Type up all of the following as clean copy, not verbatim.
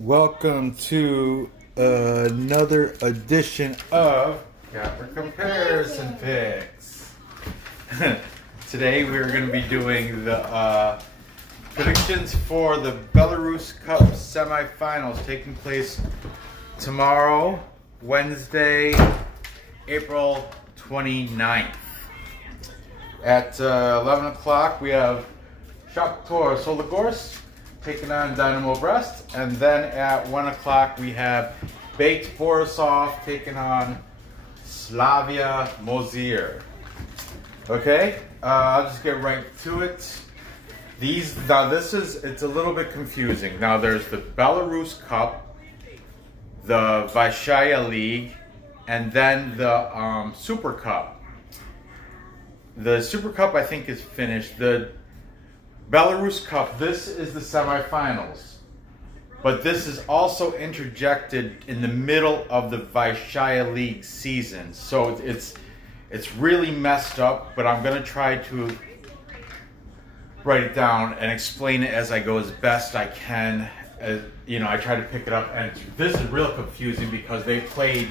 Welcome to another edition of Capper Comparison Picks. Today we're going to be doing the predictions for the Belarus Cup semifinals taking place tomorrow, Wednesday, April 29th. At 11 o'clock we have Shakhtyor Soligorsk taking on Dinamo Brest, and then at 1 o'clock we have BATE Borisov taking on Slavia Mozyr. Okay, I'll just get right to it. It's a little bit confusing. Now there's the Belarus Cup, the Vysshaya League, and then the Super Cup. The Super Cup I think is finished. The Belarus Cup, this is the semifinals, but this is also interjected in the middle of the Vysshaya League season, so it's really messed up, but I'm going to try to write it down and explain it as I go as best I can. I try to pick it up, and this is real confusing because they played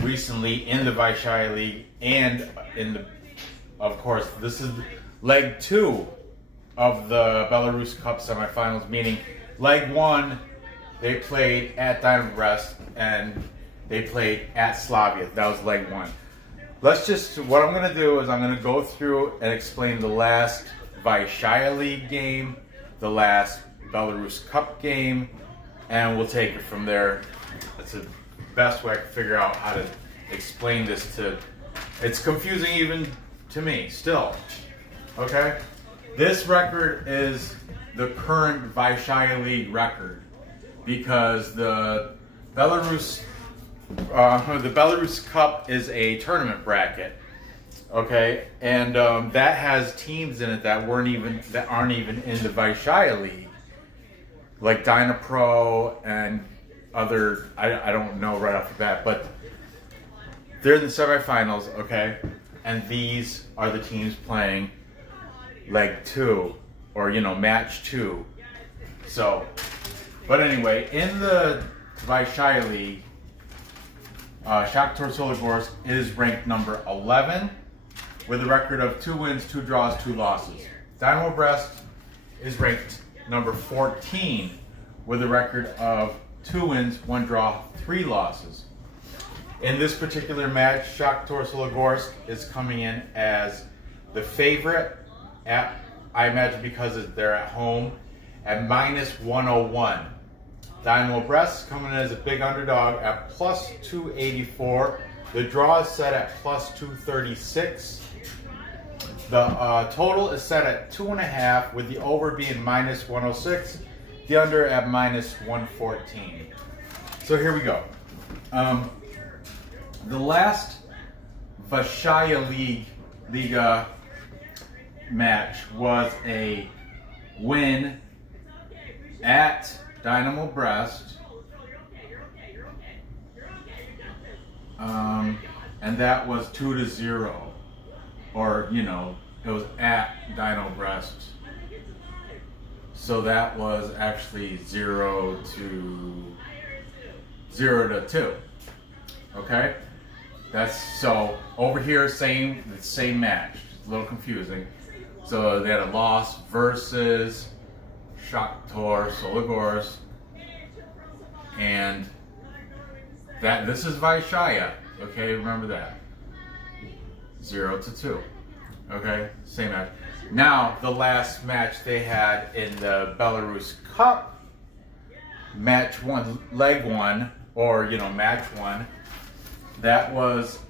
recently in the Vysshaya League, and of course, this is leg 2 of the Belarus Cup semifinals, meaning leg 1 they played at Dinamo Brest and they played at Slavia. That was leg 1. What I'm going to do is I'm going to go through and explain the last Vysshaya League game, the last Belarus Cup game, and we'll take it from there. That's the best way I can figure out how to explain this it's confusing even to me still. Okay? This record is the current Vysshaya League record because the Belarus Cup is a tournament bracket, okay, and that has teams in it that aren't even in the Vysshaya League, like Dinamo and other. I don't know right off the bat, but they're in the semifinals, okay, and these are the teams playing leg 2, or match 2. So, but anyway, in the Vysshaya League, Shakhtyor Soligorsk is ranked number 11 with a record of 2 wins, 2 draws, 2 losses. Dinamo Brest is ranked number 14 with a record of 2 wins, 1 draw, 3 losses. In this particular match, Shakhtyor Soligorsk is coming in as the favorite I imagine because they're at home, at minus 101. Dinamo Brest coming in as a big underdog at plus 284. The draw is set at plus 236. The total is set at 2.5, with the over being minus 106, the under at minus 114. So here we go. The last Vysshaya Liga match was a win at Dinamo Brest, and that was 2-0, or it was at Dinamo Brest, so that was actually 0-2. Okay, that's so over here, the same match. It's a little confusing. So they had a loss versus Shakhtyor Soligorsk, and this is Vysshaya. Okay, remember that. 0-2. Okay, same match. Now the last match they had in the Belarus Cup, match 1, leg 1, or match 1. That was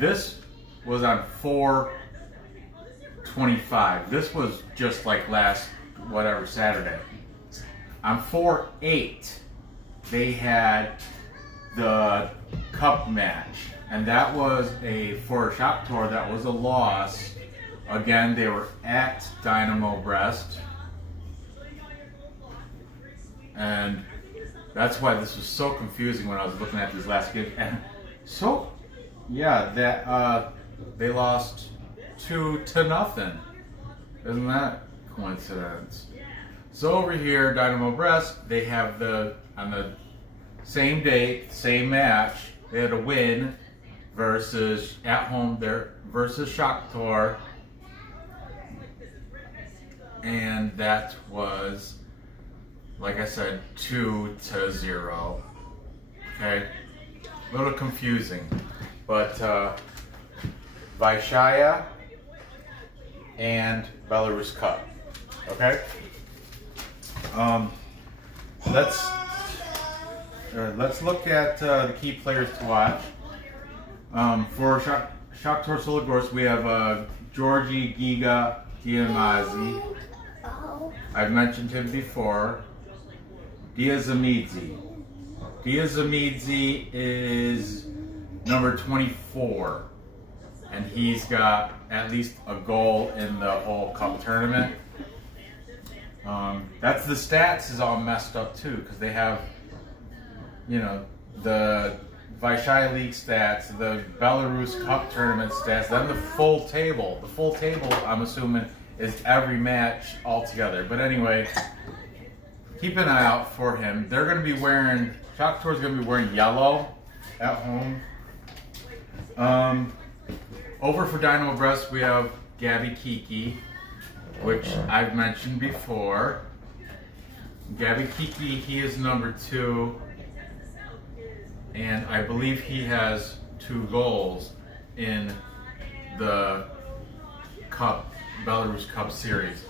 this was on 4/25. This was just like last Saturday. On 4/8, they had the cup match, and that was for Shakhtyor, that was a loss. Again, they were at Dinamo Brest, and that's why this was so confusing when I was looking at these last games. And so, yeah, they lost 2-0. Isn't that coincidence? So over here, Dinamo Brest, they have on the same date, same match, they had a win versus at home there versus Shakhtyor, and that was, like I said, 2-0. Okay, a little confusing, but Vyshaya and Belarus Cup. Okay. Let's look at the key players to watch. For Shakhtyor Soligorsk, we have Georgi Giga Diamazi. I've mentioned him before. Diazamidze. Diazamidze is number 24, and he's got at least a goal in the whole cup tournament. That's the stats is all messed up too, because they have, you know, the Vyshaya League stats, the Belarus Cup tournament stats, then the full table. The full table, I'm assuming, is every match altogether. But anyway, keep an eye out for him. They're going to be wearing, Shakhtyor's going to be wearing yellow at home. Over for Dinamo Brest, we have Gabi Kiki, which I've mentioned before. Gabi Kiki, he is number 2, and I believe he has 2 goals in the Cup, Belarus Cup series,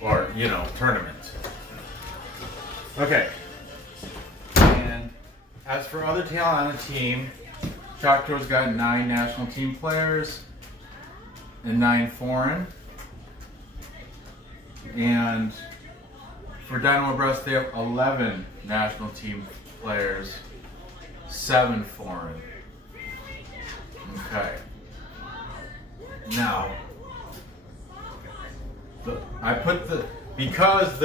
or, you know, tournament. Okay, and as for other talent on the team, Shakhtyor's got 9 national team players and 9 foreign. And for Dinamo Brest, they have 11 national team players, 7 foreign. Okay. Now, because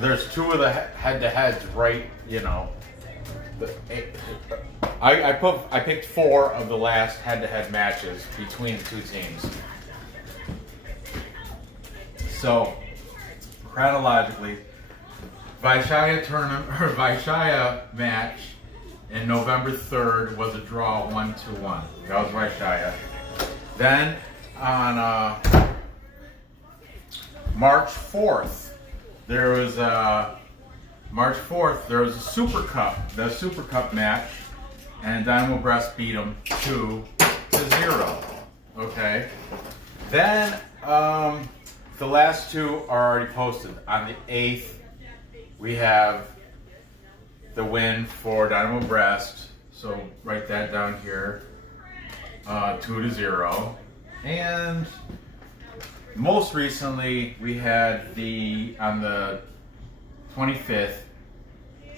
there's 2 of the head-to-heads, right? You know, I picked 4 of the last head-to-head matches between the 2 teams. So, chronologically, Vyshaya match in November 3rd was a draw 1-1. That was Vyshaya. Then on March 4th, there was a Super Cup, the Super Cup match, and Dinamo Brest beat them 2-0. Okay. Then the last 2 are already posted. On the 8th, we have the win for Dinamo Brest. So write that down here. 2-0. And most recently, we had on the 25th,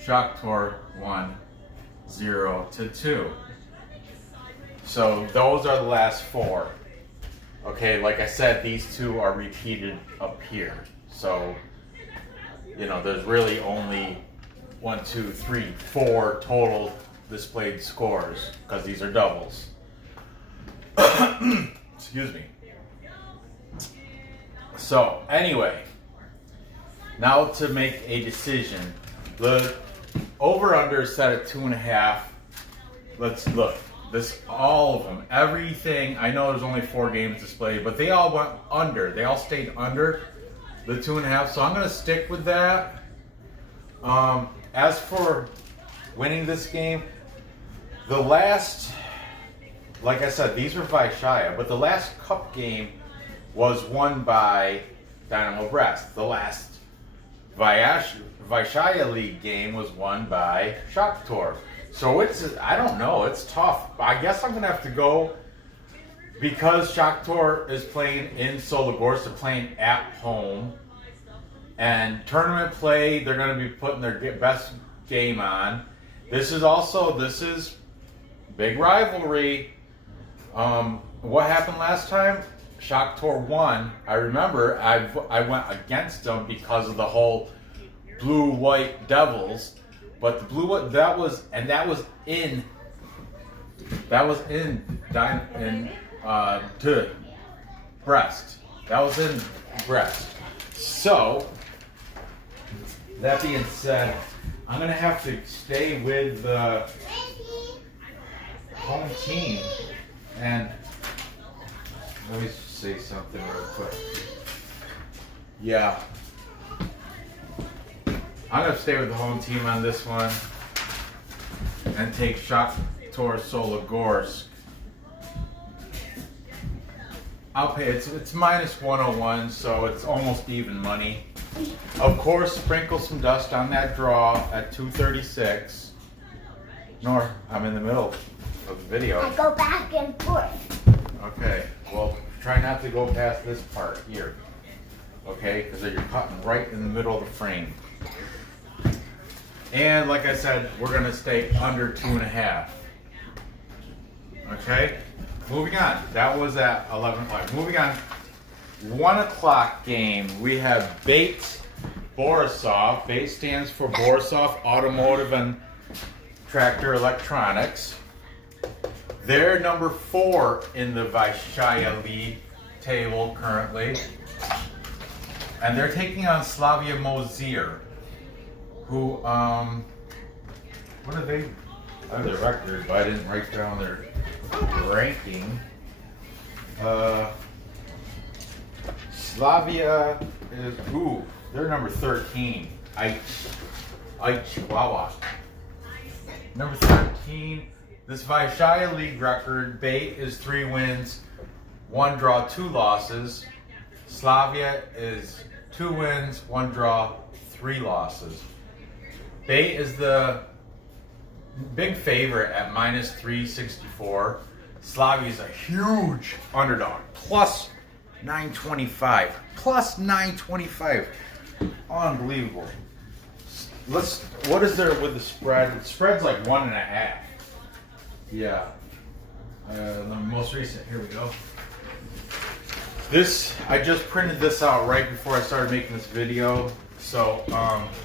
Shakhtyor won 0-2. So those are the last 4. Okay, like I said, these 2 are repeated up here. So, you know, there's really only 1, 2, 3, 4 total displayed scores, because these are doubles. Excuse me. So, anyway, now to make a decision. The over-under is set at 2.5. Let's look. All of them, everything. I know there's only 4 games displayed, but they all went under. They all stayed under the 2.5. So I'm going to stick with that. As for winning this game, the last, like I said, these were Vyshaya, but the last cup game was won by Dinamo Brest. The last Vyshaya League game was won by Shakhtyor. So I don't know, it's tough. I guess I'm going to have to go, because Shakhtyor is playing in Soligorsk, they're playing at home. And tournament play, they're going to be putting their best game on. This is big rivalry. What happened last time? Shakhtyor won. I remember I went against them because of the whole blue-white devils. But the blue-white, that was in to Brest. That was in Brest. So, that being said, I'm going to have to stay with the home team. And let me say something real quick. Yeah. I'm going to stay with the home team on this one and take Shakhtyor Soligorsk. I'll pay, it's minus 101, so it's almost even money. Of course, sprinkle some dust on that draw at 236. Nor, I'm in the middle of the video. I go back and forth. Okay, well, try not to go past this part here. Okay, because you're cutting right in the middle of the frame. And like I said, we're going to stay under 2.5. Okay, moving on. That was at 11 o'clock. Moving on, 1 o'clock game. We have BATE Borisov. BATE stands for Borisov Automotive and Tractor Electronics. They're number 4 in the Vyshaya League table currently. And they're taking on Slavia Mozyr, who, what are they? I have their record, but I didn't write down their ranking. Slavia is, they're number 13. Chihuahua. Number 13. This Vyshaya League record, BATE is 3 wins, 1 draw, 2 losses. Slavia is 2 wins, 1 draw, 3 losses. BATE is the big favorite at minus 364. Slavia is a huge underdog, plus 925. Plus 925. Unbelievable. What is there with the spread? The spread's like 1.5. Yeah. The most recent, here we go. I just printed this out right before I started making this video. So,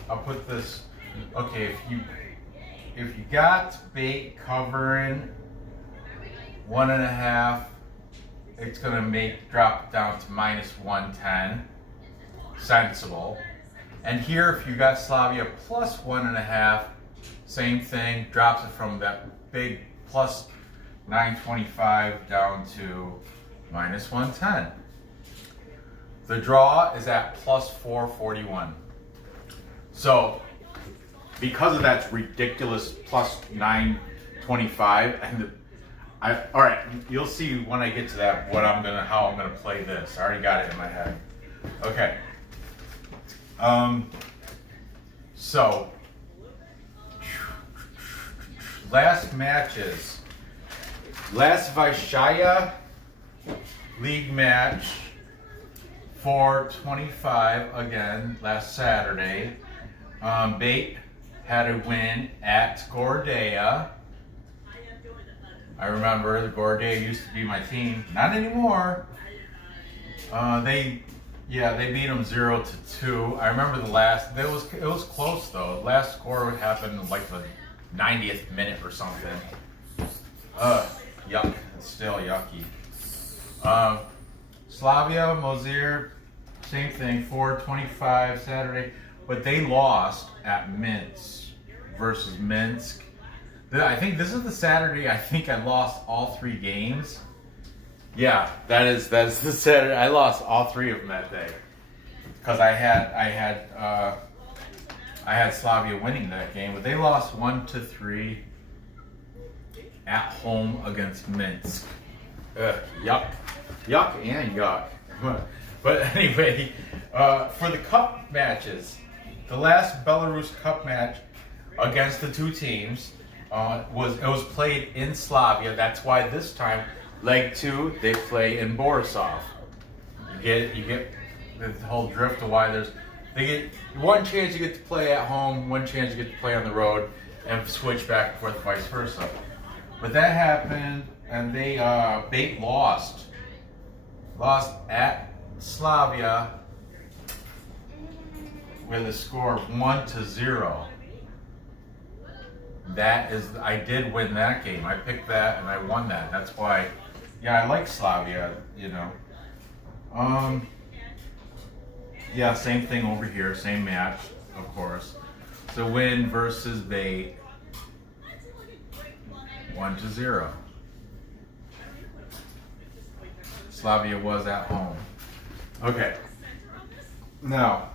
I'll put this, okay, if you got BATE covering 1.5, it's gonna drop down to minus 110. Sensible. And here, if you got Slavia plus 1.5, same thing, drops it from that big plus 925 down to minus 110. The draw is at plus 441. So, because of that ridiculous plus 925, and all right, you'll see when I get to that how I'm gonna play this. I already got it in my head. Okay. So last matches. Last Vyshaya League match, 425 again last Saturday. BATE had a win at Gordea. I remember Gordea used to be my team. Not anymore. They beat them 0-2. I remember it was close though. The last score happened like the 90th minute or something. Yuck. It's still yucky. Slavia, Mozyr, same thing, 425 Saturday. But they lost at Minsk versus Minsk. I think this is the Saturday I think I lost all 3 games. Yeah, that's the Saturday. I lost all 3 of them that day. Because I had Slavia winning that game, but they lost 1-3 at home against Minsk. Yuck and yuck. But anyway, for the cup matches, the last Belarus Cup match against the 2 teams was played in Slavia. That's why this time, leg 2, they play in Borisov. You get the whole drift of why they get 1 chance you get to play at home, 1 chance you get to play on the road, and switch back and forth, vice versa. But that happened, and they BATE lost at Slavia with a score of 1-0. I did win that game. I picked that and I won that. That's why, yeah, I like Slavia, you know. Yeah, same thing over here, same match, of course. So win versus BATE, 1-0. Slavia was at home. Okay. Now,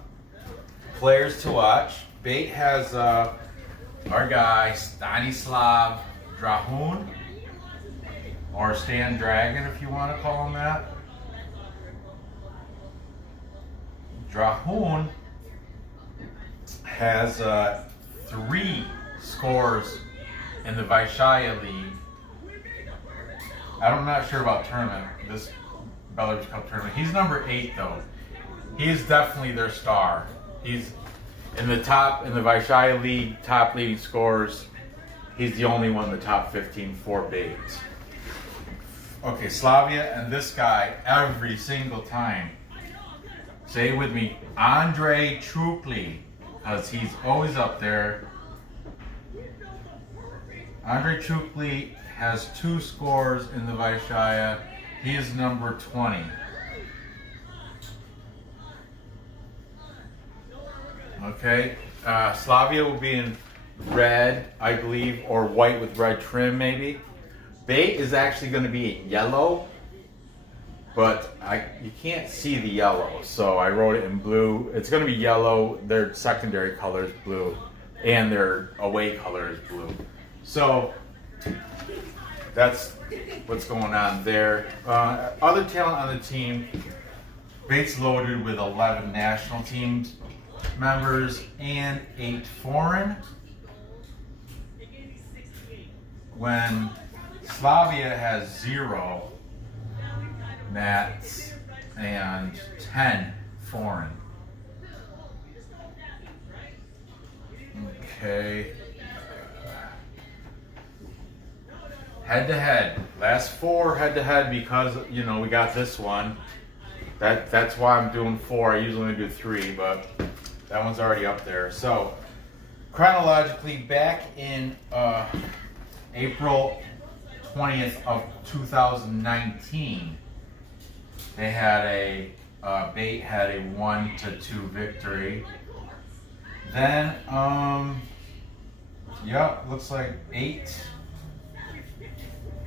players to watch. BATE has our guy Stanislav Drahun, or Stan Dragon if you want to call him that. Drahun has 3 scores in the Vysshaya League. I'm not sure about tournament, this Belarus Cup tournament. He's number 8 though. He is definitely their star. He's in the Vysshaya League, top leading scorers. He's the only one in the top 15 for BATE. Okay, Slavia and this guy every single time. Say it with me, Andrei Trukli, because he's always up there. Andrei Trukli has 2 scores in the Vysshaya. He is number 20. Okay, Slavia will be in red, I believe, or white with red trim maybe. BATE is actually going to be in yellow, but you can't see the yellow, so I wrote it in blue. It's going to be yellow. Their secondary color is blue, and their away color is blue. So that's what's going on there. Other talent on the team, BATE's loaded with 11 national team members and 8 foreign. When Slavia has 0 nats and 10 foreign. Okay. Head to head. Last 4 head to head because we got this one. That's why I'm doing 4. I usually only do 3, but that one's already up there. So chronologically, back in April 20th of 2019, they had BATE had a 1-2 victory. Then, looks like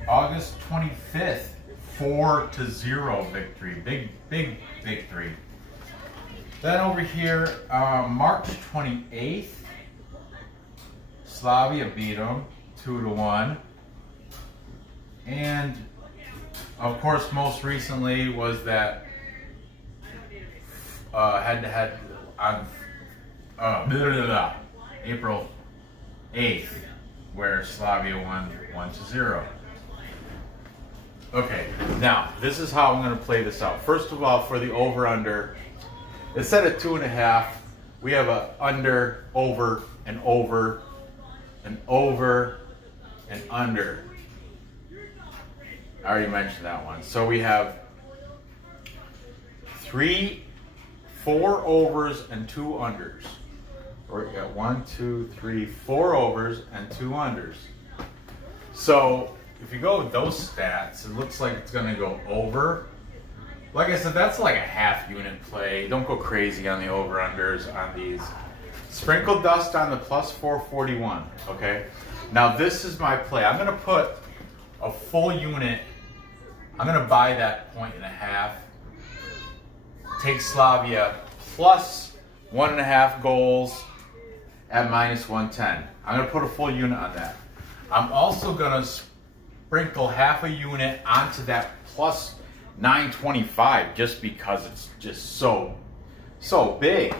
August 25th, 4-0 victory. Big victory. Then over here, March 28th, Slavia beat them 2-1. And of course, most recently was that head-to-head on April 8th, where Slavia won 1-0. Okay, now this is how I'm going to play this out. First of all, for the over/under, instead of 2.5, we have a under, over, and over, and over, and under. I already mentioned that one. So we have 4 overs and 2 unders. Or we got 1, 2, 3, 4 overs and 2 unders. So if you go with those stats, it looks like it's going to go over. Like I said, that's like a half unit play. Don't go crazy on the over-unders on these. Sprinkle dust on the plus 441, okay? Now this is my play. I'm going to put a full unit. I'm going to buy that 1.5. Take Slavia plus 1.5 goals at minus 110. I'm going to put a full unit on that. I'm also going to sprinkle half a unit onto that plus 925 just because it's just so big.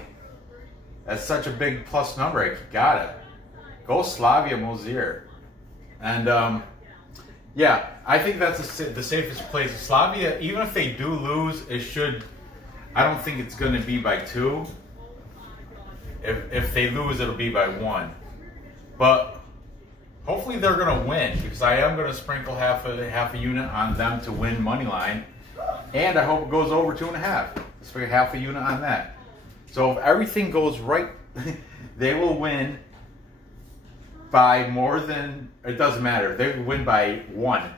That's such a big plus number. I got it. Go Slavia Mozyr. And yeah, I think that's the safest place. Slavia, even if they do lose, I don't think it's going to be by 2. If they lose, it'll be by 1. But hopefully they're going to win, because I am going to sprinkle half a unit on them to win money line. And I hope it goes over 2.5. Let's figure half a unit on that. So if everything goes right, they will win by more than, it doesn't matter. They win by 1.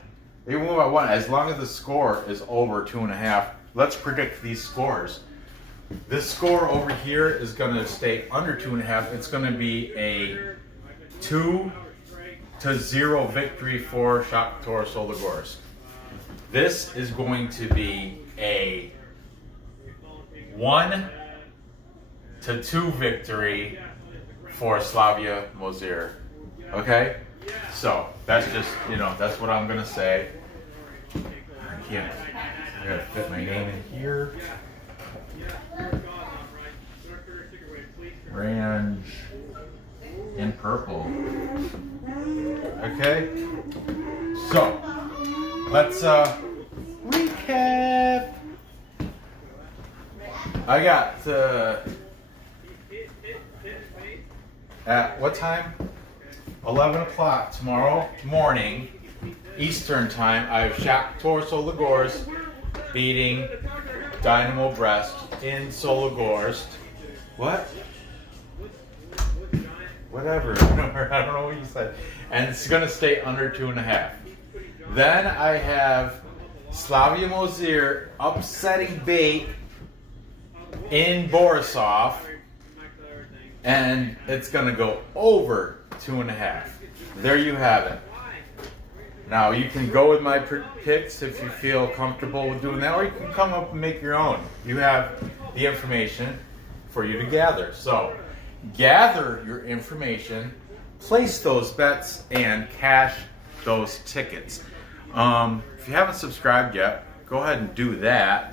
They win by 1 as long as the score is over 2.5. let's predict these scores. This score over here is going to stay under 2.5. It's going to be a 2-0 victory for Shakhtyor Soligorsk. This is going to be a 1-2 victory for Slavia Mozyr. Okay? So, that's just, that's what I'm going to say. I gotta fit my name in here. Ranj in purple. Okay? So, let's recap. I got at what time? 11 o'clock tomorrow morning, Eastern time. I have Shakhtyor Soligorsk beating Dinamo Brest in Soligorsk. What? Whatever. I don't know what you said. And it's going to stay under 2.5. Then I have Slavia Mozyr upsetting BATE in Borisov. And it's going to go over 2.5. There you have it. Now, you can go with my picks if you feel comfortable with doing that, or you can come up and make your own. You have the information for you to gather. So, gather your information, place those bets, and cash those tickets. If you haven't subscribed yet, go ahead and do that.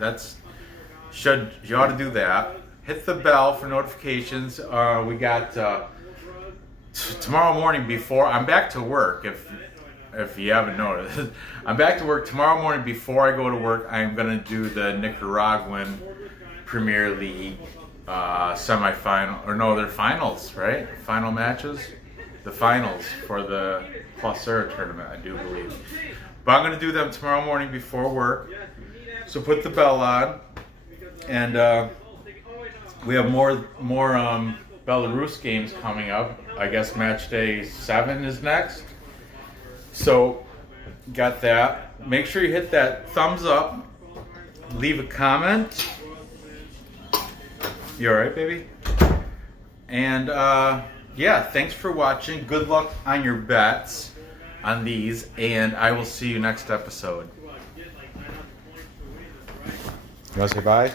You ought to do that. Hit the bell for notifications. We got tomorrow morning before I'm back to work. If you haven't noticed, I'm back to work tomorrow morning. Before I go to work, I'm gonna do the Nicaraguan Premier League semifinal, or no, they're finals, right? Final matches, the finals for the Mozyr tournament, I do believe. But I'm gonna do them tomorrow morning before work. So put the bell on, and we have more Belarus games coming up. I guess match day 7 is next. So, got that. Make sure you hit that thumbs up. Leave a comment. You alright, baby? And, yeah, thanks for watching. Good luck on your bets on these. And I will see you next episode. You want to say bye?